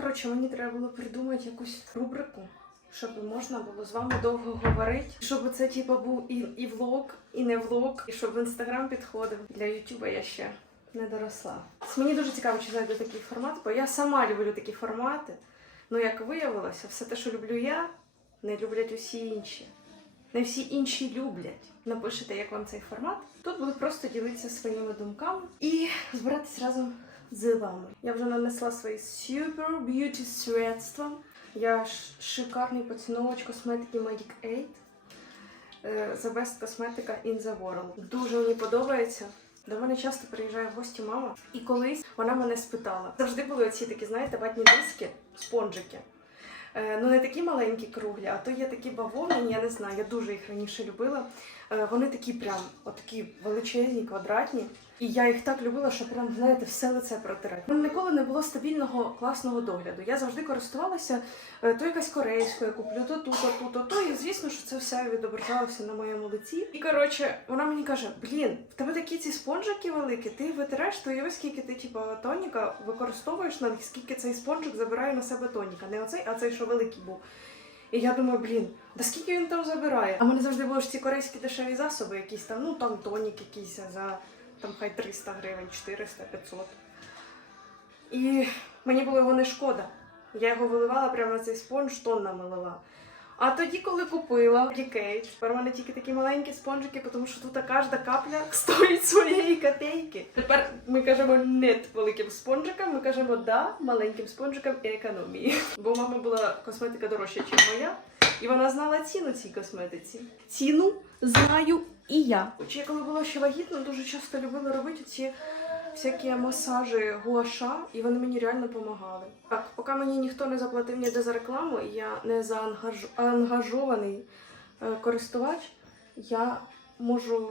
Коротше, мені треба було придумати якусь рубрику, щоб можна було з вами довго говорити, щоб це типу був і, і влог, і не влог, і щоб в інстаграм підходив. Для Ютуба я ще не доросла. Мені дуже цікаво, чи знайду такий формат, бо я сама люблю такі формати. Ну, як виявилося, все те, що люблю я, не люблять усі інші. Не всі інші люблять. Напишите, як вам цей формат. Тут буду просто ділитися своїми думками і збиратись разом з вами. Я вже нанесла свої Super Beauty средства. Я шикарний поціновувач косметики Magic 8. Е, The best косметика in the world. Дуже мені подобається. До мене часто приїжджає в гості мама, і колись вона мене спитала. Завжди були оці такі, знаєте, ватні диски, спонжики. Е, ну не такі маленькі круглі, а то є такі бавовняні, я не знаю, я дуже їх раніше любила. Е, вони такі прям, отакі величезні, квадратні. І я їх так любила, що прям, знаєте, все лице протирати. У мене ніколи не було стабільного класного догляду. Я завжди користувалася е, то якась корейською, куплю то тут, то тут, то то. І звісно, що це все відображалося на моєму лиці. І коротше, вона мені каже: блін, в тебе такі ці спонжики великі, ти витираєш, то уяви, скільки ти типа тоніка використовуєш на скільки цей спонжик забирає на себе тоніка. Не оцей, а цей, що великий був. І я думаю, блін, да скільки він там забирає? А мене завжди були ж ці корейські дешеві засоби, якісь там, ну там тонік якийсь за там хай 300 гривень, 400, 500. І мені було його не шкода. Я його виливала прямо на цей спонж, тоннами лила. А тоді, коли купила Кейдж, тепер у мене тільки такі маленькі спонжики, тому що тут кожна капля стоїть своєї копійки. Тепер ми кажемо нет великим спонжикам, ми кажемо да маленьким спонжикам і економії. Бо у мами була косметика дорожча, ніж моя, і вона знала ціну цій косметиці. Ціну знаю і я. Я коли була ще вагітна, дуже часто любила робити ці всякі масажі гуаша, і вони мені реально допомагали. Так, поки мені ніхто не заплатив ніде за рекламу, і я не заангажований е, користувач, я можу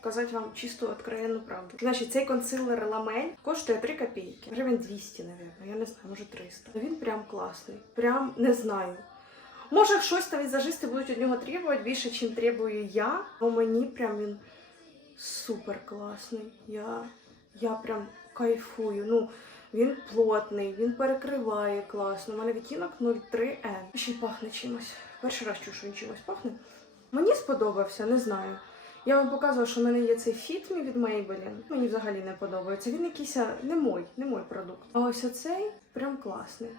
казати вам чисту откровенну правду. Значить, цей консилер ламель коштує 3 копійки, гривень 200, напевно, я не знаю, може 300. Він прям класний, прям не знаю. Може, щось там візажисти будуть від нього требувати більше, ніж требую я, але мені прям він супер класний. Я, я прям кайфую. Ну, він плотний, він перекриває класно. У мене відтінок 03N. Ще й пахне чимось. Перший раз чую, що він чимось пахне. Мені сподобався, не знаю. Я вам показувала, що в мене є цей фітмі від Maybelline. Мені взагалі не подобається. Він якийсь не мой, не мой продукт. А ось оцей прям класний.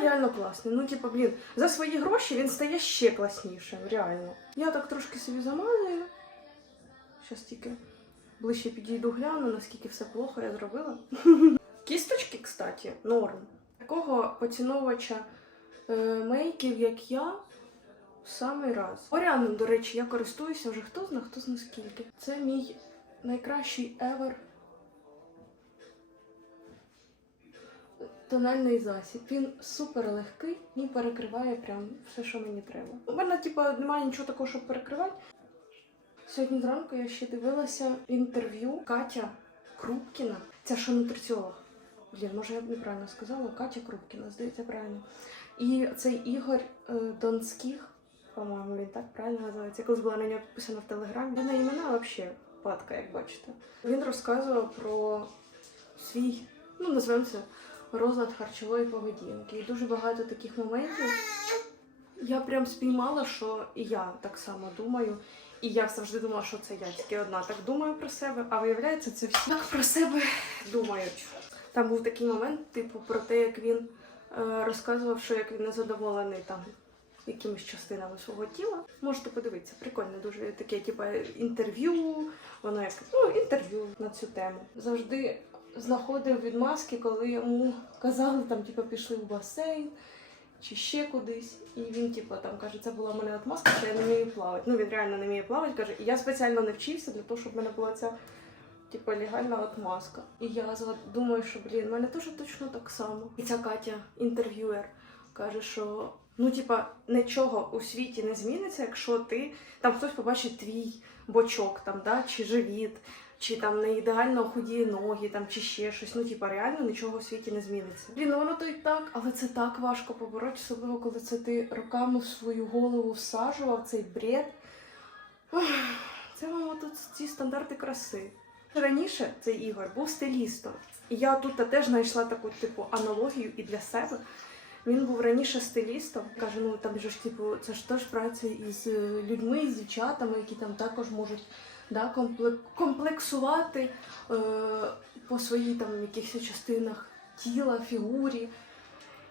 Реально класний. Ну, типу, блін, за свої гроші він стає ще класнішим, реально. Я так трошки собі замазую. Щас тільки ближче підійду, гляну, наскільки все плохо я зробила. Кісточки, кстати, норм. Такого поціновувача е, мейків, як я, в самий раз. Оріаном, до речі, я користуюся вже хто зна, хто зна скільки. Це мій найкращий ever тональний засіб. Він супер легкий і перекриває прям все, що мені треба. У мене, типу, немає нічого такого, щоб перекривати. Сьогодні зранку я ще дивилася інтерв'ю Катя Крупкіна. Це що нутриціолог. Блін, може я б неправильно сказала, Катя Крупкіна, здається, правильно. І цей Ігор е, Донських, по-моєму, він так правильно називається. Колись була на нього підписана в Телеграмі. Я на імена взагалі падка, як бачите. Він розказував про свій, ну називаємо це розлад харчової поведінки. І дуже багато таких моментів. Я прям спіймала, що і я так само думаю. І я завжди думала, що це я тільки одна так думаю про себе, а виявляється, це всі так про себе думають. Там був такий момент, типу, про те, як він е, розказував, що як він незадоволений там якимись частинами свого тіла. Можете подивитися, прикольне дуже таке, типу, інтерв'ю, воно як ну, інтерв'ю на цю тему. Завжди знаходив відмазки, коли йому казали, там, типу, пішли в басейн чи ще кудись. І він, типу, там каже, це була в мене отмазка, що я не вмію плавати. Ну, він реально не вміє плавати, каже, я спеціально не вчився для того, щоб в мене була ця. Типу, легальна отмазка. І я думаю, що блін, в мене теж точно так само. І ця Катя, інтерв'юер, каже, що ну, типа, нічого у світі не зміниться, якщо ти там хтось побачить твій бочок, там, да, чи живіт, чи там не ідеально худі ноги, там, чи ще щось. Ну, типа, реально нічого у світі не зміниться. Блін, ну воно то і так, але це так важко побороти, особливо коли це ти роками в свою голову всаджував цей бред. Це вам тут ці стандарти краси. Раніше цей Ігор був стилістом. І я тут теж знайшла таку типу аналогію і для себе. Він був раніше стилістом. Каже, ну там же ж типу, це ж теж праця із е, людьми, з дівчатами, які там також можуть да, комплексувати е, по своїй там якихось частинах тіла, фігурі.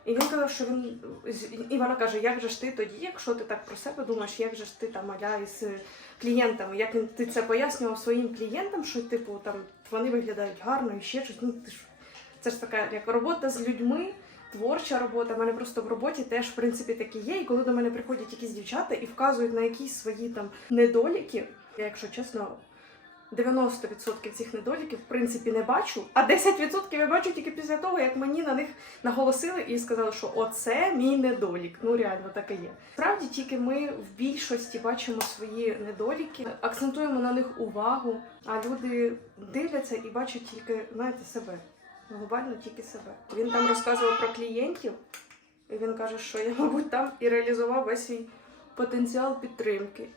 І він каже, що він і вона каже, як же ж ти тоді, якщо ти так про себе думаєш, як же ж ти там маля із клієнтами, як ти це пояснював своїм клієнтам, що типу там вони виглядають гарно і ще щось. Ну ти ж це ж така як робота з людьми, творча робота. У мене просто в роботі теж в принципі такі є. І коли до мене приходять якісь дівчата і вказують на якісь свої там недоліки, я, якщо чесно. 90% цих недоліків в принципі не бачу, а 10% я бачу тільки після того, як мені на них наголосили і сказали, що оце мій недолік. Ну реально таке є. Справді тільки ми в більшості бачимо свої недоліки, акцентуємо на них увагу, а люди дивляться і бачать тільки знаєте себе. Глобально тільки себе. Він там розказував про клієнтів, і він каже, що я, мабуть, там і реалізував весь свій потенціал підтримки.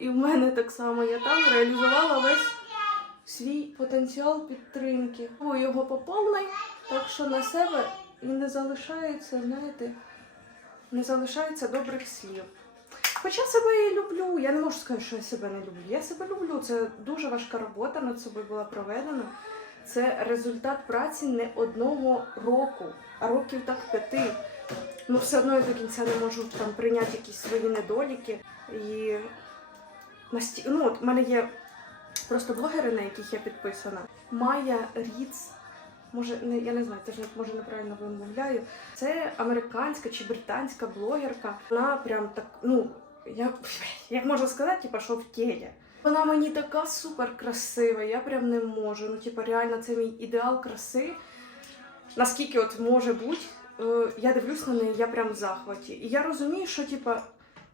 І в мене так само я там реалізувала весь свій потенціал підтримки. О, його поповний, так що на себе і не залишається, знаєте, не залишається добрих слів. Хоча себе і люблю, я не можу сказати, що я себе не люблю. Я себе люблю. Це дуже важка робота над собою була проведена. Це результат праці не одного року, а років так п'яти. Ну, все одно я до кінця не можу там прийняти якісь свої недоліки. І насті... ну, от в мене є просто блогери, на яких я підписана. Майя Ріц. Може, не, я не знаю, це ж може неправильно вимовляю. Це американська чи британська блогерка. Вона прям так, ну, як, як можна сказати, типа, що в тілі. Вона мені така супер красива, я прям не можу. Ну, типа, реально, це мій ідеал краси. Наскільки от може бути, е, я дивлюсь на неї, я прям в захваті. І я розумію, що типа,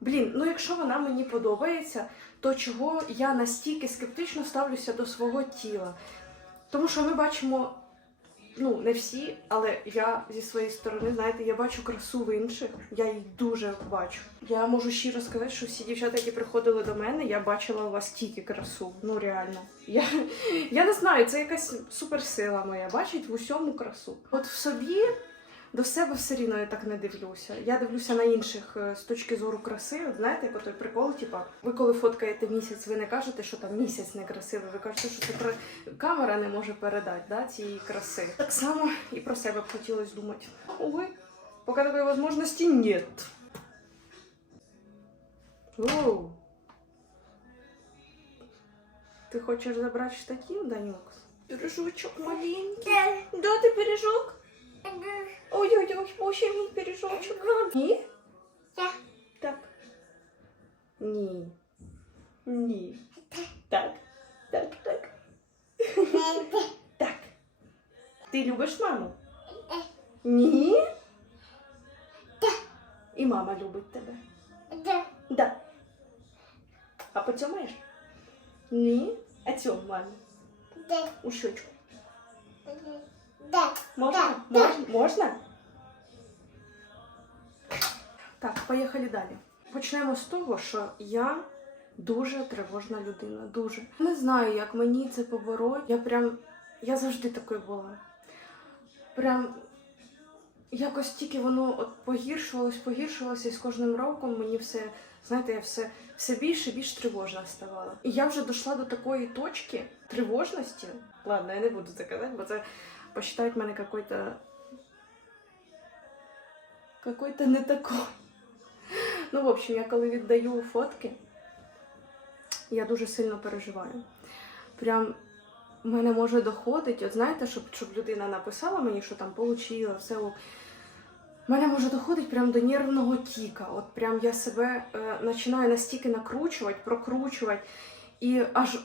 блін, ну якщо вона мені подобається, то чого я настільки скептично ставлюся до свого тіла? Тому що ми бачимо, ну не всі, але я зі своєї сторони, знаєте, я бачу красу в інших, я її дуже бачу. Я можу щиро сказати, що всі дівчата, які приходили до мене, я бачила у вас тільки красу. Ну реально. Я, я не знаю, це якась суперсила моя, бачить в усьому красу. От в собі до себе все рівно я так не дивлюся. Я дивлюся на інших е, з точки зору краси. От знаєте, як той прикол, типа, ви коли фоткаєте місяць, ви не кажете, що там місяць некрасивий, ви кажете, що це камера не може передати да, цієї краси. Так само і про себе б хотілося думати. Увы, поки такої можливості нет. Оу. Ти хочеш забрати штатив, Данюк? Пирожочок маленький. Да, ти пиріжок? Ой-ой-ой, боже мій пиріжочок. Ні? Так. Так. Ні. Ні. Так. Так, так. Так. Ти любиш маму? Ні? І мама любить тебе. Да. А поцьомаєш? Ні? А цьому мамі? У щочку. Можна? Можна? Можна? Так, поїхали далі. Почнемо з того, що я дуже тривожна людина. Дуже. Не знаю, як мені це побороть. Я прям. Я завжди такою була. Прям якось тільки воно от погіршувалось, погіршувалося, і з кожним роком мені все, знаєте, я все, все більше і більш тривожна ставала. І я вже дійшла до такої точки тривожності. Ладно, я не буду це казати, бо це посчитають мене какой-то какой-то не такой. Ну, в общем, я коли віддаю фотки, я дуже сильно переживаю. Прям в мене може доходить, от знаєте, щоб, щоб людина написала мені, що там получила, все. В мене може доходить прям до нервного тіка. От прям я себе е, починаю настільки накручувати, прокручувати. І аж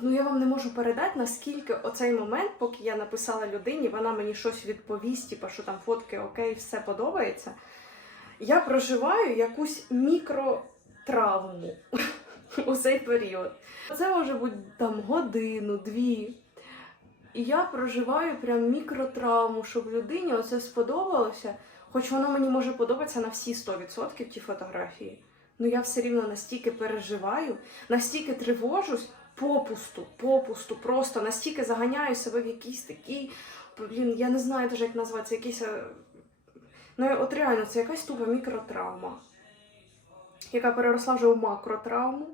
ну я вам не можу передати, наскільки оцей момент, поки я написала людині, вона мені щось відповість, типу, що там фотки окей, все подобається. Я проживаю якусь мікротравму у цей період. Це може бути там годину, дві. І я проживаю прям мікротравму, щоб людині оце сподобалося. Хоч воно мені може подобатися на всі 100% ті фотографії. Ну я все рівно настільки переживаю, настільки тривожусь, попусту, попусту, просто настільки заганяю себе в якийсь такий, блін, я не знаю навіть, як назвати, це якийсь. е, Ну, от реально, це якась тупа мікротравма, яка переросла вже в макротравму,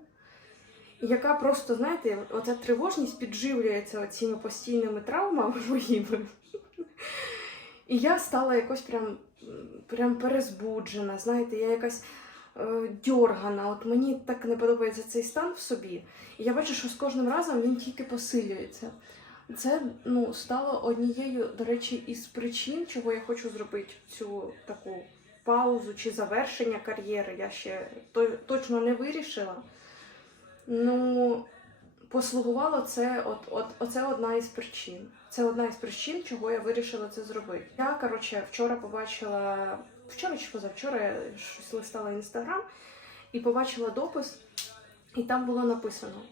яка просто, знаєте, оця тривожність підживлюється цими постійними травмами моїми. І я стала якось прям, прям перезбуджена, знаєте, я якась дьоргана. От мені так не подобається цей стан в собі. І я бачу, що з кожним разом він тільки посилюється. Це ну, стало однією, до речі, із причин, чого я хочу зробити цю таку паузу чи завершення кар'єри. Я ще то, точно не вирішила. Ну, послугувало це, от, от, оце одна із причин. Це одна із причин, чого я вирішила це зробити. Я, коротше, вчора побачила, вчора чи позавчора я щось листала інстаграм і побачила допис, і там було написано: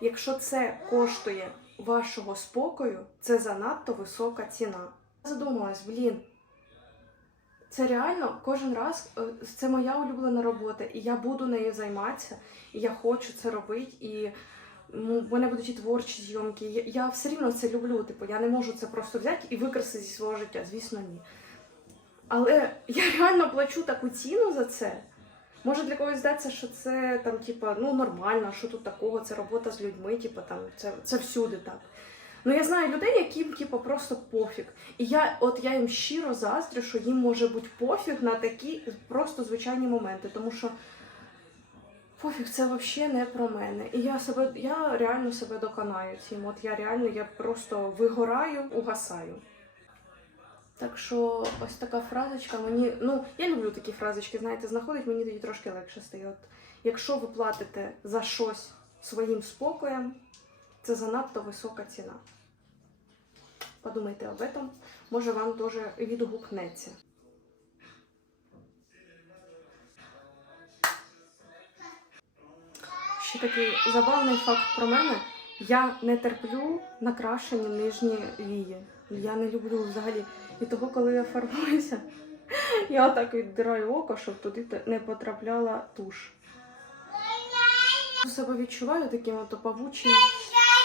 якщо це коштує вашого спокою, це занадто висока ціна. Я задумалась, блін. Це реально кожен раз е, це моя улюблена робота, і я буду нею займатися, і я хочу це робити, і ну, в мене будуть і творчі зйомки. Я, я все рівно це люблю. Типу, я не можу це просто взяти і викреслити зі свого життя, звісно, ні. Але я реально плачу таку ціну за це. Може для когось здається, що це там, типа, ну нормально, що тут такого, це робота з людьми, типа там це, це всюди так. Ну я знаю людей, яким типу, просто пофіг. І я, от я їм щиро заздрю, що їм може бути пофіг на такі просто звичайні моменти, тому що пофіг це взагалі не про мене. І я себе, я реально себе доконаю цим. От я реально я просто вигораю, угасаю. Так що ось така фразочка мені. Ну, я люблю такі фразочки, знаєте, знаходить мені тоді трошки легше стає. От, якщо ви платите за щось своїм спокоєм, це занадто висока ціна. Подумайте об этом, може вам теж відгукнеться. Ще такий забавний факт про мене. Я не терплю накрашені нижні вії. Я не люблю взагалі. І того, коли я фарбуюся, я отак віддираю око, щоб туди не потрапляла туш. Я себе відчуваю таким от павучий,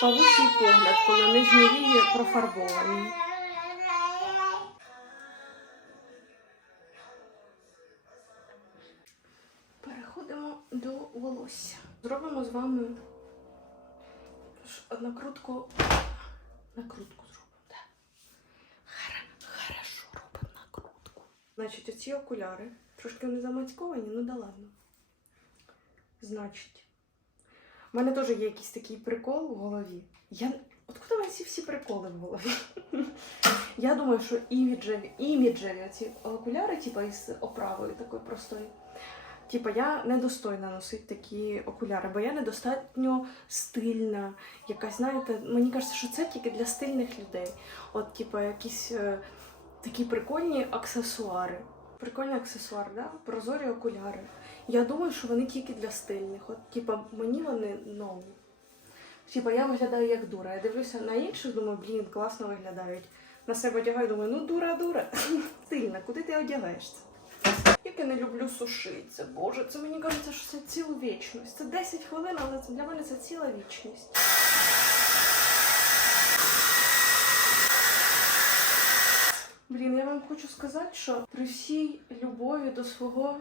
павучий погляд, коли нижні вії профарбовані. Переходимо до волосся. Зробимо з вами накрутку. Накрутку зробимо, так. Хара- Хорошо робимо накрутку. Значить, оці окуляри. Трошки вони замацьковані, ну да ладно. Значить, у мене теж є якийсь такий прикол в голові. Я... Откуда мене ці всі приколи в голові? Я думаю, що іміджеві, іміджеві ці окуляри, типа із оправою такою простою. Типа, я недостойна носити такі окуляри, бо я недостатньо стильна. Якась, знаєте, мені кажеться, що це тільки для стильних людей. От, типа, якісь е, такі прикольні аксесуари. Прикольний аксесуар, да? Прозорі окуляри. Я думаю, що вони тільки для стильних. От, типа, мені вони ну. Типа, я виглядаю як дура. Я дивлюся на інших, думаю, блін, класно виглядають. На себе одягаю, думаю, ну дура, дура. Стильна, куди ти одягаєшся? Як я не люблю сушитися, боже, це мені кажеться, що це цілу вічність. Це 10 хвилин, але для мене це ціла вічність. Блін, я вам хочу сказати, що при всій любові до свого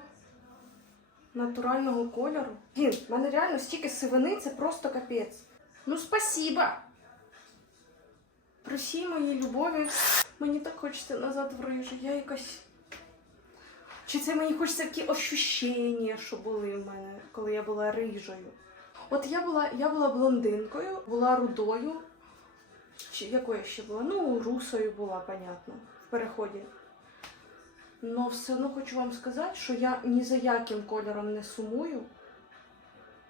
натурального кольору. Блін, в мене реально стільки сивини, це просто капець. Ну, спасіба! При всій моїй любові мені так хочеться назад в рижу. Я якась. Чи це мені хочеться такі ощущення, що були в мене, коли я була рижою. От я була, я була блондинкою, була рудою. Чи якою ще була? Ну, русою була, понятно, переході. Но все одно хочу вам сказати, що я ні за яким кольором не сумую,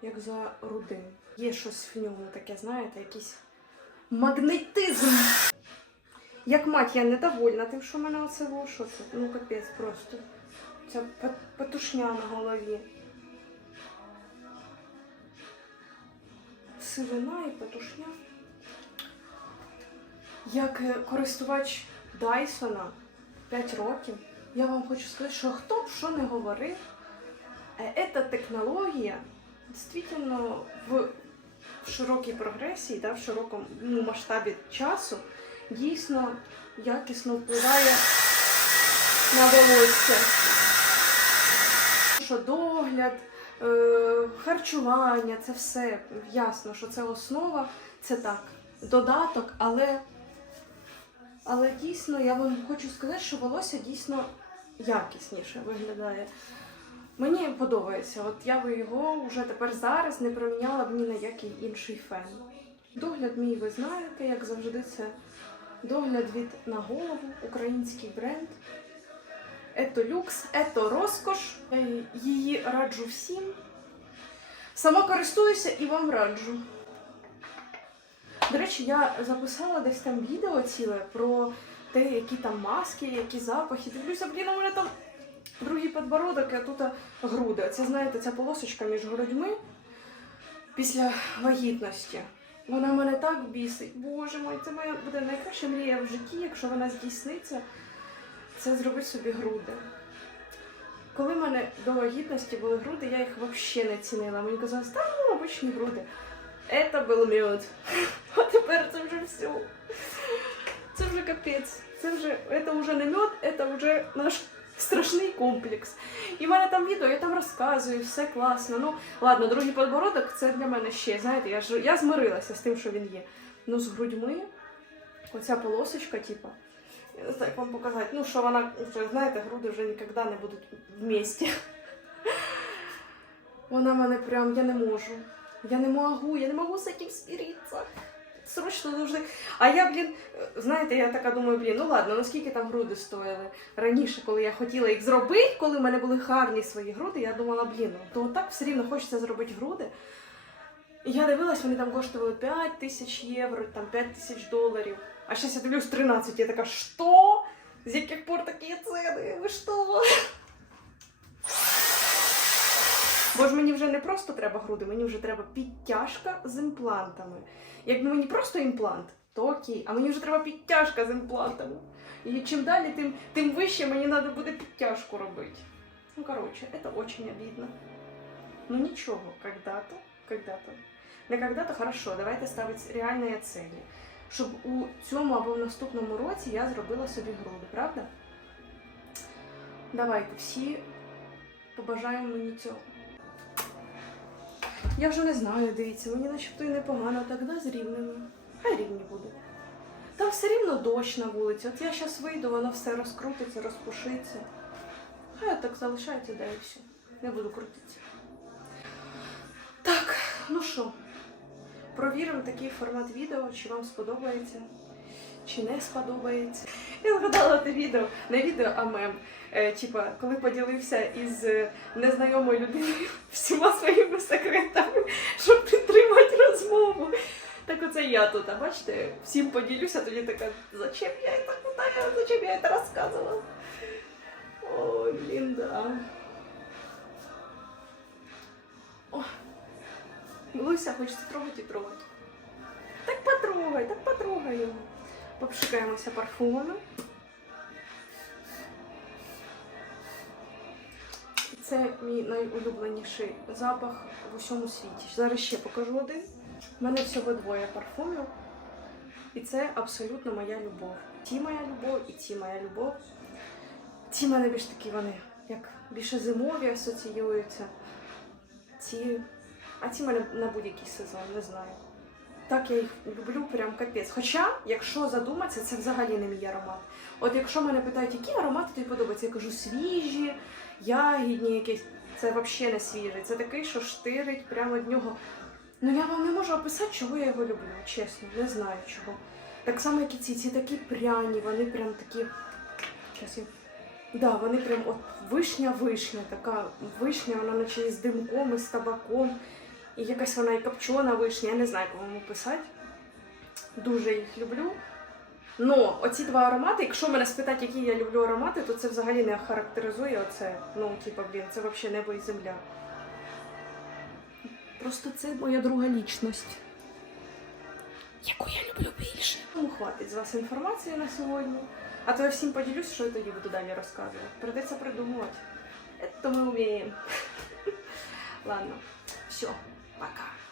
як за рудим. Є щось в ньому таке, знаєте, якийсь магнетизм. Як мать, я недовольна тим, що в мене оце. Що? Ну капець просто. Ця петушня на голові. Сивина і петушня. Як е, користувач Дайсона 5 років, я вам хочу сказати, що хто б що не говорив, е, ця технологія дійсно в в широкій прогресії, да, в широкому ну, масштабі часу дійсно якісно впливає на волосся. Що догляд, е, харчування, це все ясно, що це основа, це так, додаток, але, але дійсно я вам хочу сказати, що волосся дійсно якісніше виглядає. Мені подобається, от я би його вже тепер зараз не проміняла б ні на який інший фен. Догляд мій ви знаєте, як завжди, це догляд від на голову, український бренд. Ето люкс, ето розкош. Я її раджу всім. Сама користуюся і вам раджу. До речі, я записала десь там відео ціле про те, які там маски, які запахи. Дивлюся, блін, у мене там другий підбородок, а тут груди. Це, знаєте, ця полосочка між грудьми після вагітності. Вона мене так бісить. Боже мой, це моя буде найкраща мрія в житті, якщо вона здійсниться, це зробити собі груди. Коли в мене до вагітності були груди, я їх взагалі не цінила. Мені казали, та ну, обичні груди. Це був мед. Все. Це вже капець. Це вже це вже не мед, це вже наш страшний комплекс. І в мене там відео, я там розказую, все класно. Ну, ладно, другий подбородок це для мене ще. Знаєте, я ж я змирилася з тим, що він є. Ну, з грудьми, оця полосочка, типа. Я не знаю, як вам показати. Ну, що вона, що, знаєте, груди вже ніколи не будуть вместе. Вона мене прям, я не можу. Я не можу, я не можу з цим смиритися. Срочно нужно. А я, блін, знаєте, я така думаю, блін, ну ладно, наскільки там груди стояли. Раніше, коли я хотіла їх зробити, коли в мене були гарні свої груди, я думала, блін, ну то так все рівно хочеться зробити груди. І я дивилась, вони там коштували 5 тисяч євро, там 5 тисяч доларів. А зараз я дивлюсь 13, я така, що? З яких пор такі ціни? Ви що? Бо ж мені вже не просто треба груди, мені вже треба підтяжка з імплантами. Якби мені просто імплант, то окей, а мені вже треба підтяжка з імплантами. І чим далі, тим, тим вище мені треба буде підтяжку робити. Ну, короче, это очень обидно. Ну нічого, когда-то, когда-то. Не когда-то хорошо, давайте ставити реальні цілі. Щоб у цьому або в наступному році я зробила собі груди, правда? Давайте всі побажаємо мені цього. Я вже не знаю, дивіться, мені начебто і непогано, так да, з рівними. Хай рівні буде. Там все рівно дощ на вулиці. От я зараз вийду, воно все розкрутиться, розпушиться. Хай так залишається, да і все. Не буду крутитися. Так, ну що, провіримо такий формат відео, чи вам сподобається, чи не сподобається. Я згадала те відео, не відео, а мем. Е, типа, коли поділився із е, незнайомою людиною всіма своїми секретами, щоб підтримати розмову. Так оце я тут, а бачите, всім поділюся, тоді така, зачем я це куда зачем я це розказувала? Ой, блін, да. О, Луся хочеться трогати і трогати. Так потрогай, так потрогай його. Попшикаємося парфумами. Це мій найулюбленіший запах в усьому світі. Зараз ще покажу один. У мене всього двоє парфумів. І це абсолютно моя любов. Ті моя любов і ці моя любов. В мене більш такі вони, як більше зимові асоціюються. Ці. А ці мене на будь-який сезон, не знаю. Так я їх люблю, прям капець. Хоча, якщо задуматися, це взагалі не мій аромат. От якщо мене питають, які аромати тобі подобаються, я кажу свіжі, ягідні якісь. Це взагалі не свіжий. Це такий, що штирить прямо від нього. Ну я вам не можу описати, чого я його люблю, чесно, не знаю чого. Так само, як і ці, ці такі пряні, вони прям такі. Щас. Да, вони прям от вишня-вишня, така вишня, вона наче з димком, і з табаком. І якась вона і копчена вишня, я не знаю, як вам описати. Дуже їх люблю. Ну, оці два аромати, якщо мене спитати, які я люблю аромати, то це взагалі не характеризує оце. Ну, типа, блін, це взагалі небо і земля. Просто це моя друга лічність. Яку я люблю більше. Тому хватить з вас інформації на сьогодні. А то я всім поділюсь, що я тоді буду далі розказувати. Придеться придумувати. Это ми вміємо. Ладно, все, Пока.